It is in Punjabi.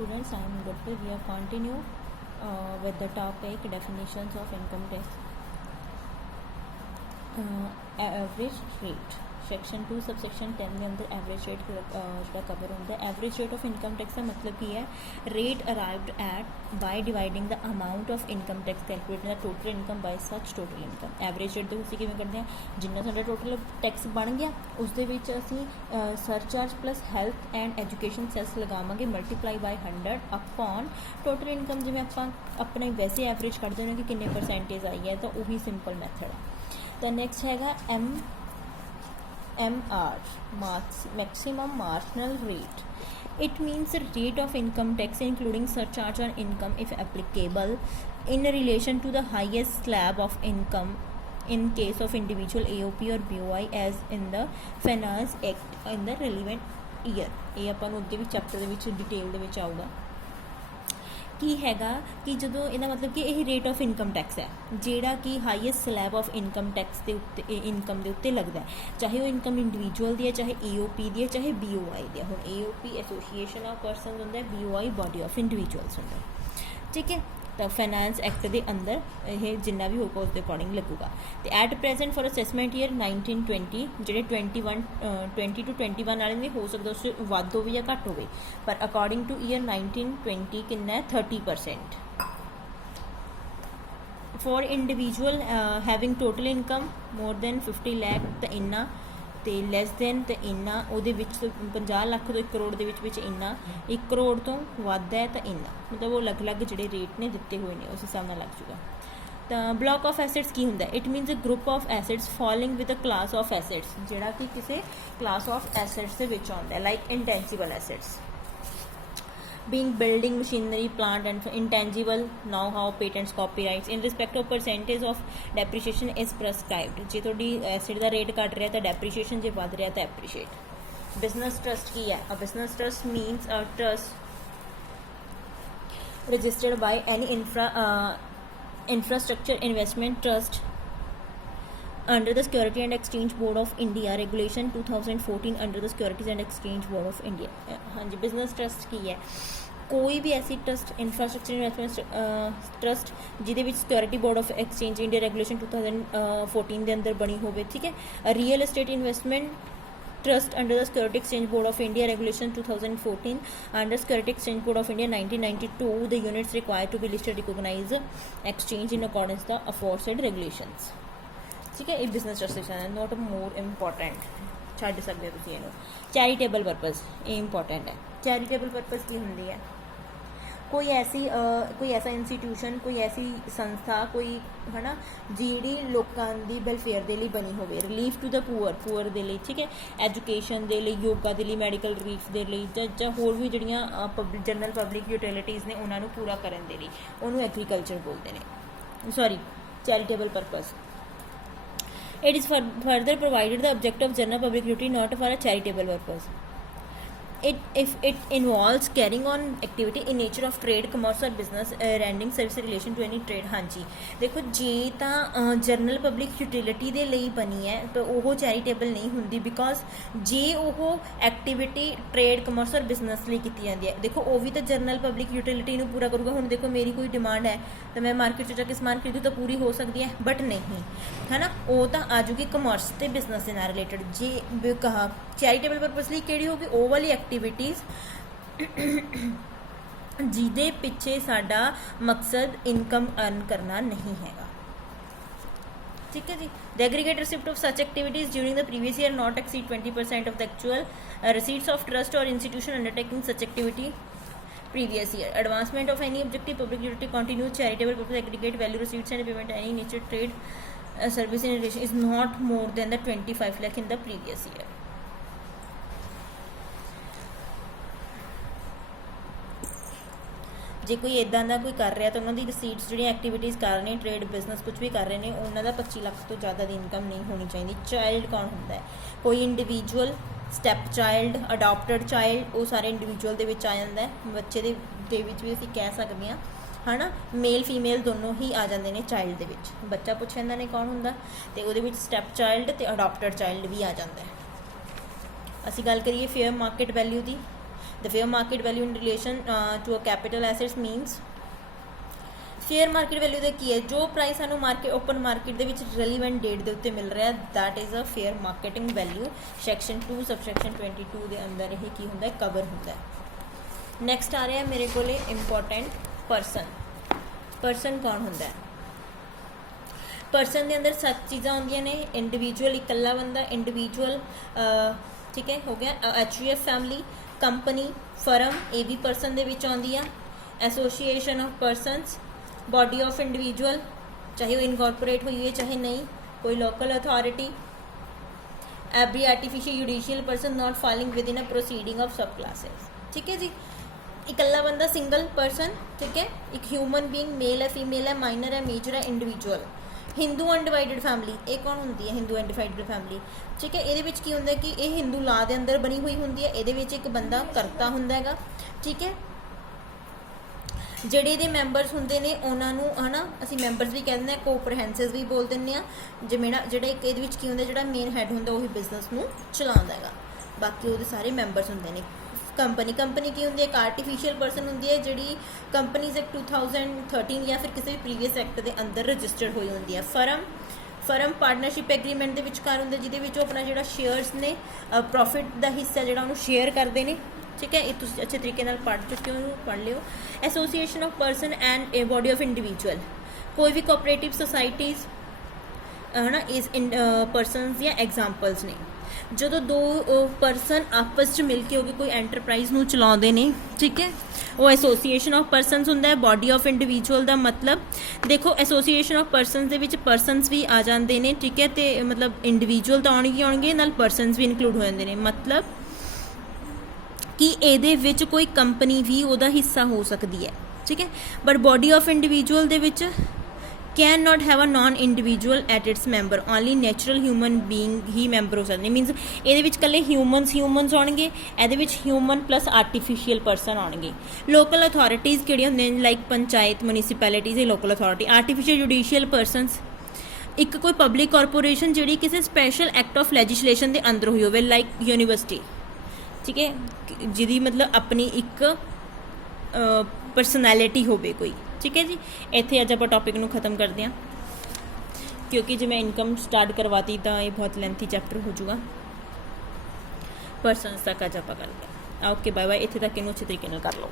students, I am Gurpreet. We are continue with the topic definitions of income tax. Average rate section 2 subsection 10 ਦੇ ਅੰਦਰ ਐਵਰੇਜ ਰੇਟ ਜਿਹੜਾ ਕਵਰ ਹੁੰਦਾ ਹੈ। Average rate of income tax ਦਾ ਮਤਲਬ ਕੀ ਹੈ? Rate arrived at by dividing the amount of income tax calculate the total income by such total income. Average rate ਦੇ ਅਸੀਂ ਕਿਵੇਂ ਕਰਦੇ ਹਾਂ? ਜਿੰਨਾ ਸਾਡਾ ਟੋਟਲ ਟੈਕਸ ਬਣ ਗਿਆ ਉਸ ਦੇ ਵਿੱਚ ਅਸੀਂ surcharge plus health and education cess ਲਗਾਵਾਂਗੇ ਮਲਟੀਪਲਾਈ ਬਾਈ 100 ਅਪੋਨ ਟੋਟਲ ਇਨਕਮ। ਜਿਵੇਂ ਆਪਾਂ ਆਪਣੇ ਵੈਸੇ ਐਵਰੇਜ ਕੱਢਦੇ ਨੇ ਕਿ ਕਿੰਨੇ ਪਰਸੈਂਟੇਜ ਆਈ ਹੈ, ਤਾਂ ਉਹੀ ਸਿੰਪਲ ਮੈਥਡ ਹੈ। ਤਾਂ ਨੈਕਸਟ ਹੈਗਾ MR maximum marginal rate. It means the rate of income tax including surcharge on income if applicable in relation to the highest slab of income in case of individual AOP or BOI as in the Finance Act in the relevant year. ਇਹ ਆਪਾਂ ਨੂੰ ਅੱਗੇ ਵੀ ਚੈਪਟਰ ਦੇ ਵਿੱਚ ਡਿਟੇਲ ਦੇ ਵਿੱਚ ਆਊਗਾ ਕੀ ਹੈਗਾ ਕਿ ਜਦੋਂ ਇਹਦਾ ਮਤਲਬ ਕਿ ਇਹ ਰੇਟ ਆਫ ਇਨਕਮ ਟੈਕਸ ਹੈ ਜਿਹੜਾ ਕਿ highest slab of income tax ਦੇ ਉੱਤੇ ਇਨਕਮ ਦੇ ਉੱਤੇ ਲੱਗਦਾ, ਚਾਹੇ ਉਹ ਇਨਕਮ ਇੰਡੀਵਿਜੂਅਲ ਦੀ ਹੈ, ਚਾਹੇ AOP ਦੀ ਹੈ, ਚਾਹੇ BOI ਦੀ ਹੈ। ਹੁਣ AOP ਐਸੋਸੀਏਸ਼ਨ ਆਫ ਪਰਸਨਸ ਹੁੰਦਾ, BOI ਬਾਡੀ ਆਫ ਇੰਡੀਵਿਜੂਅਲਸ ਹੁੰਦਾ, ਠੀਕ ਹੈ। ਤਾਂ ਫਾਈਨੈਂਸ ਐਕਟ ਦੇ ਅੰਦਰ ਇਹ ਜਿੰਨਾ ਵੀ ਹੋਊਗਾ ਉਸ ਦੇ ਅਕੋਰਡਿੰਗ ਲੱਗੂਗਾ। ਅਤੇ at present for assessment year 1920 ਜਿਹੜੇ 20 to 21 ਵਾਲੇ ਨੇ, ਹੋ ਸਕਦਾ ਉਸ 'ਚ ਵੱਧ ਹੋਵੇ ਜਾਂ ਘੱਟ ਹੋਵੇ, ਪਰ ਅਕੋਰਡਿੰਗ ਟੂ ਈਅਰ 1920 ਕਿੰਨਾ ਹੈ? 30%। For individual having total income more than 50 lakh ਤਾਂ ਇੰਨਾ, ਅਤੇ ਲੈਸ ਦੈਨ ਤਾਂ ਇੰਨਾ, ਉਹਦੇ ਵਿੱਚ 50 ਲੱਖ ਤੋਂ 1 ਕਰੋੜ ਦੇ ਵਿੱਚ ਇੰਨਾ, 1 ਕਰੋੜ ਤੋਂ ਵੱਧ ਹੈ ਤਾਂ ਇੰਨਾ, ਮਤਲਬ ਉਹ ਅਲੱਗ-ਅਲੱਗ ਜਿਹੜੇ ਰੇਟ ਨੇ ਦਿੱਤੇ ਹੋਏ ਨੇ ਉਸ ਹਿਸਾਬ ਨਾਲ ਲੱਗ ਜੂਗਾ। ਤਾਂ ਬਲੋਕ ਆਫ ਐਸੈਟਸ ਕੀ ਹੁੰਦਾ? It means a group of assets falling with a class of assets, ਜਿਹੜਾ ਕਿ ਕਿਸੇ ਕਲਾਸ ਆਫ ਐਸੈਟਸ ਦੇ ਵਿੱਚ ਆਉਂਦਾ ਹੈ, like intangible assets being building machinery plant and intangible know-how patents copyrights in respect of percentage of depreciation is prescribed। ਜੇ ਤੁਹਾਡੀ ਐਸਿਡ ਦਾ ਰੇਟ ਘਟ ਰਿਹਾ ਤਾਂ ਡੈਪਰੀਸ਼ੀਏਸ਼ਨ, ਜੇ ਵੱਧ ਰਿਹਾ ਤਾਂ ਐਪਰੀਸ਼ੀਏਟ। ਬਿਜ਼ਨਸ ਟਰਸਟ ਕੀ ਹੈ? A business trust means a trust registered by any infrastructure investment trust under the Security and Exchange Board of India regulation 2014 under the Securities and Exchange Board of India। हाँ जी, बिजनेस ट्रस्ट की है कोई भी ऐसी ट्रस्ट इंफ्रास्ट्रक्चर इन्वेस्टमेंट ट्रस्ट जिहदे विच security board of exchange India regulation 2014 के अंदर बनी होवे, ठीक है। Real estate investment trust under the security exchange board of India regulation 2014 under security exchange board of India 1992 the units required to be listed recognise exchange in accordance the aforesaid regulations, ठीक है। ये बिजनेस ट्रस्ट है, नॉट मोर इंपॉर्टेंट, छड्ड सकते हो तुसीं इहनूं। चैरिटेबल परपज़ ये इंपॉर्टेंट है। चैरिटेबल परपज़ की हुंदी है? कोई ऐसा इंस्टीट्यूशन, कोई ऐसी संस्था, कोई है ना जिहड़ी लोकां दी वेलफेयर दे लई बनी होवे, रिलीफ टू द पुअर दे लई, ठीक है, एजुकेशन दे लई, योगा दे लई, मैडिकल रिलीफ दे लई, जां होर भी जिहड़ियां जनरल पब्लिक यूटिलिटीज़ ने उन्हां नूं पूरा करन दे लई, उहनूं एग्रीकल्चर बोलदे ने, sorry charitable purpose. It is further provided the object of general public utility not for a charitable purpose if it involves carrying on activity in nature of trade, commerce or business rendering service in relation to any trade। हाँ जी, देखो जे ਤਾਂ ਜਨਰਲ ਪਬਲਿਕ ਯੂਟਿਲਿਟੀ ਦੇ ਲਈ ਬਣੀ ਹੈ ਤਾਂ ਉਹ ਚੈਰੀਟੇਬਲ ਨਹੀਂ ਹੁੰਦੀ, ਬਿਕੋਜ਼ ਜੇ ਉਹ ਐਕਟੀਵਿਟੀ ਟ੍ਰੇਡ, ਕਮਰਸ ਔਰ ਬਿਜ਼ਨਸ ਲਈ ਕੀਤੀ ਜਾਂਦੀ ਹੈ, ਦੇਖੋ ਉਹ ਵੀ ਤਾਂ ਜਨਰਲ ਪਬਲਿਕ ਯੂਟਿਲਿਟੀ ਨੂੰ ਪੂਰਾ ਕਰੂਗਾ। ਹੁਣ ਦੇਖੋ ਮੇਰੀ ਕੋਈ ਡਿਮਾਂਡ ਹੈ ਤਾਂ ਮੈਂ ਮਾਰਕੀਟ 'ਚ ਜਾ ਕੇ ਸਮਾਨ ਖਰੀਦੂ ਤਾਂ ਪੂਰੀ ਹੋ ਸਕਦੀ ਹੈ, ਬਟ ਨਹੀਂ ਹੈ ਨਾ, ਉਹ ਤਾਂ ਆ ਜੂਗੀ ਕਮਰਸ ਅਤੇ ਬਿਜ਼ਨਸ ਦੇ ਨਾਲ ਰਿਲੇਟਡ। ਜੇ ਕਹਾ ਚੈਰੀਟੇਬਲ ਪਰਪਸ ਲਈ ਕਿਹੜੀ ਹੋਊਗੀ? ਉਹ ਵਾਲੀ ਐਕਟੀਵਿਟੀਜ਼ ਜਿਹਦੇ ਪਿੱਛੇ ਸਾਡਾ ਮਕਸਦ ਇਨਕਮ ਅਰਨ ਕਰਨਾ ਨਹੀਂ ਹੈਗਾ, ਠੀਕ ਹੈ ਜੀ। The aggregate receipt of such activities during the previous year not exceed 20% of the actual receipts of trust or institution undertaking such activity previous year। Advancement of any objective public utility continues charitable purpose aggregate value receipts and payment any nature trade service in relation is not more than the 25 lakh in the previous year। ਜੇ ਕੋਈ ਇੱਦਾਂ ਦਾ ਕੋਈ ਕਰ ਰਿਹਾ ਤਾਂ ਉਹਨਾਂ ਦੀ ਰਸੀਟਸ ਜਿਹੜੀਆਂ ਐਕਟੀਵਿਟੀਜ਼ ਕਰ ਰਹੇ ਨੇ, ਟ੍ਰੇਡ ਬਿਜ਼ਨਸ ਕੁਝ ਵੀ ਕਰ ਰਹੇ ਨੇ, ਉਹਨਾਂ ਦਾ 25 ਲੱਖ ਤੋਂ ਜ਼ਿਆਦਾ ਦੀ ਇਨਕਮ ਨਹੀਂ ਹੋਣੀ ਚਾਹੀਦੀ। ਚਾਈਲਡ ਕੌਣ ਹੁੰਦਾ ਹੈ? ਕੋਈ individual, step child, adapted child, ਉਹ ਸਾਰੇ ਇੰਡੀਵਿਜੂਅਲ ਦੇ ਵਿੱਚ ਆ ਜਾਂਦਾ ਹੈ। ਬੱਚੇ ਦੇ ਵਿੱਚ ਵੀ ਅਸੀਂ ਕਹਿ ਸਕਦੇ ਹਾਂ, ਹੈ ਨਾ, ਮੇਲ ਫੀਮੇਲ ਦੋਨੋਂ ਹੀ ਆ ਜਾਂਦੇ ਨੇ ਚਾਈਲਡ ਦੇ ਵਿੱਚ। ਬੱਚਾ ਪੁੱਛ ਜਾਂਦਾ ਨੇ ਕੌਣ ਹੁੰਦਾ, ਅਤੇ ਉਹਦੇ ਵਿੱਚ ਸਟੈਪ ਚਾਈਲਡ ਅਤੇ ਅਡਾਪਟਡ ਚਾਈਲਡ ਵੀ ਆ ਜਾਂਦਾ ਹੈ। ਅਸੀਂ ਗੱਲ ਕਰੀਏ ਫੇਅਰ ਮਾਰਕੀਟ ਵੈਲਿਊ ਦੀ, the fair market value in relation to a capital assets means fair market value ਦਾ ਕੀ ਹੈ ਜੋ ਪ੍ਰਾਈਸ ਸਾਨੂੰ ਮਾਰਕੀਟ ਓਪਨ ਮਾਰਕੀਟ ਦੇ ਵਿੱਚ ਰੈਲੀਵੈਂਟ ਡੇਟ ਦੇ ਉੱਤੇ ਮਿਲ ਰਿਹਾ that is a fair marketing value section 2 सबसैक्शन 22 ਦੇ ਅੰਦਰ ਇਹ ਕੀ ਹੁੰਦਾ ਹੈ ਕਵਰ ਹੁੰਦਾ ਹੈ। ਨੈਕਸਟ ਆ ਰਿਹਾ ਮੇਰੇ ਕੋਲੇ ਇੰਪੋਰਟੈਂਟ ਪਰਸਨ ਕੌਣ ਹੁੰਦਾ ਹੈ। ਪਰਸਨ ਦੇ ਅੰਦਰ 7 ਚੀਜ਼ਾਂ ਆਉਂਦੀਆਂ ਨੇ ਇੰਡੀਵਿਜੂਅਲ ਇਕੱਲਾ ਬੰਦਾ ਇੰਡੀਵਿਜੂਅਲ ਠੀਕ ਹੈ ਹੋ ਗਿਆ HUF ਫੈਮਿਲੀ ਕੰਪਨੀ ਫਰਮ ਇਹ ਵੀ ਪਰਸਨ ਦੇ ਵਿੱਚ ਆਉਂਦੀ ਆ association of persons body of individual चाहे वो इनकॉर्पोरेट हुई है चाहे नहीं कोई local authority every artificial judicial person not falling with in a proceeding of सब क्लासेस ठीक है जी इकल्ला बंदा सिंगल पर्सन ठीक है एक ह्यूमन बीइंग मेल है फीमेल है माइनर है मेजर है इंडिविजुअल हिंदू अनडिवाइडेड फैमिली ये कौन होंगी है हिंदू अनडिवाइडेड फैमिली ठीक है ये की होंगे कि ये हिंदू लॉ के अंदर बनी हुई होंगी है ये एक बंदा करता होंगे ठीक है ਜਿਹੜੇ ਇਹਦੇ ਮੈਂਬਰਸ ਹੁੰਦੇ ਨੇ ਉਹਨਾਂ ਨੂੰ ਹੈ ਨਾ ਅਸੀਂ ਮੈਂਬਰਸ ਵੀ ਕਹਿ ਦਿੰਦੇ ਹਾਂ ਕੋਪਰਹੈਂਸਿਵ ਵੀ ਬੋਲ ਦਿੰਦੇ ਹਾਂ ਜਿਹੜਾ ਇੱਕ ਇਹਦੇ ਵਿੱਚ ਕੀ ਹੁੰਦਾ ਜਿਹੜਾ ਮੇਨ ਹੈਡ ਹੁੰਦਾ ਉਹੀ ਬਿਜ਼ਨਸ ਨੂੰ ਚਲਾਉਂਦਾ ਹੈਗਾ ਬਾਕੀ ਉਹਦੇ ਸਾਰੇ ਮੈਂਬਰਸ ਹੁੰਦੇ ਨੇ। ਕੰਪਨੀ ਕੀ ਹੁੰਦੀ ਹੈ ਇੱਕ ਆਰਟੀਫਿਸ਼ੀਅਲ ਪਰਸਨ ਹੁੰਦੀ ਹੈ ਜਿਹੜੀ ਕੰਪਨੀਜ਼ ਐਕਟ 2013 ਜਾਂ ਫਿਰ ਕਿਸੇ ਵੀ ਪ੍ਰੀਵੀਅਸ ਐਕਟ ਦੇ ਅੰਦਰ ਰਜਿਸਟਰਡ ਹੋਈ ਹੁੰਦੀ ਹੈ। ਫਰਮ ਪਾਰਟਨਰਸ਼ਿਪ ਐਗਰੀਮੈਂਟ ਦੇ ਵਿਚਕਾਰ ਹੁੰਦਾ ਜਿਹਦੇ ਵਿੱਚ ਉਹ ਆਪਣਾ ਜਿਹੜਾ ਸ਼ੇਅਰਸ ਨੇ ਪ੍ਰੋਫਿਟ ਦਾ ਹਿੱਸਾ ਜਿਹੜਾ ਉਹਨੂੰ ਸ਼ੇਅਰ ਕਰਦੇ ਨੇ ठीक है ये तुम अच्छे तरीके नाल पढ़ चुके हो पढ़ लियो। Association of person and a body of individual कोई भी कोऑपरेटिव सोसाइटीज़ है ना इस परसनस या एग्जाम्पल्स ने जो दो परसन आपस च मिल के हो कोई एंटरप्राइज नूं चलाउंदे ने ठीक है वो एसोसीएशन ऑफ परसनस हुंदा है। बॉडी ऑफ इंडिविजुअल का मतलब देखो association of persons they which persons भी आ जाते हैं ठीक है तो मतलब इंडिविजुअल तो आउणगे नाल परसनस भी इनकलूड हो जाते हैं मतलब कि ਇਹਦੇ ਵਿੱਚ ਕੋਈ ਕੰਪਨੀ ਵੀ ਉਹਦਾ ਹਿੱਸਾ ਹੋ ਸਕਦੀ ਹੈ ਠੀਕ ਹੈ ਬਟ ਬੋਡੀ ਆਫ ਇੰਡੀਵਿਜੂਅਲ ਦੇ ਵਿੱਚ can not have a non individual at its member only natural human being ਹੀ ਮੈਂਬਰ ਹੋ ਸਕਦੇ ਮੀਨਸ ਇਹਦੇ ਵਿੱਚ ਇਕੱਲੇ ਹਿਊਮਨਸ ਆਉਣਗੇ ਇਹਦੇ ਵਿੱਚ ਹਿਊਮਨ ਪਲੱਸ ਆਰਟੀਫਿਸ਼ੀਅਲ ਪਰਸਨ ਆਉਣਗੇ। ਲੋਕਲ ਅਥਾਰਟੀਜ਼ ਕਿਹੜੀਆਂ ਹੁੰਦੀਆਂ ਨੇ ਲਾਈਕ ਪੰਚਾਇਤ ਮਿਊਨਿਸਪੈਲਿਟੀਜ਼ ਇਹ local authority. Artificial judicial persons ਇੱਕ ਕੋਈ ਪਬਲਿਕ ਕਾਰਪੋਰੇਸ਼ਨ ਜਿਹੜੀ ਕਿਸੇ ਸਪੈਸ਼ਲ ਐਕਟ ਆਫ ਲੈਜਿਸਲੇਸ਼ਨ ਦੇ ਅੰਦਰ ਹੋਈ ਹੋਵੇ ਲਾਈਕ ਯੂਨੀਵਰਸਿਟੀ ठीक है जिहदी मतलब अपनी एक परसनैलिटी होवे कोई ठीक है जी। इत्थे अज आपां टॉपिक नूं खत्म करते हैं क्योंकि जे मैं इनकम स्टार्ट करवाती तो ये बहुत लेंथी चैप्टर हो जाऊगा। परसनस तक अज आपां करते हैं ओके बाय बाय। इत्थे तक इनूं अच्छे तरीके नाल कर लो।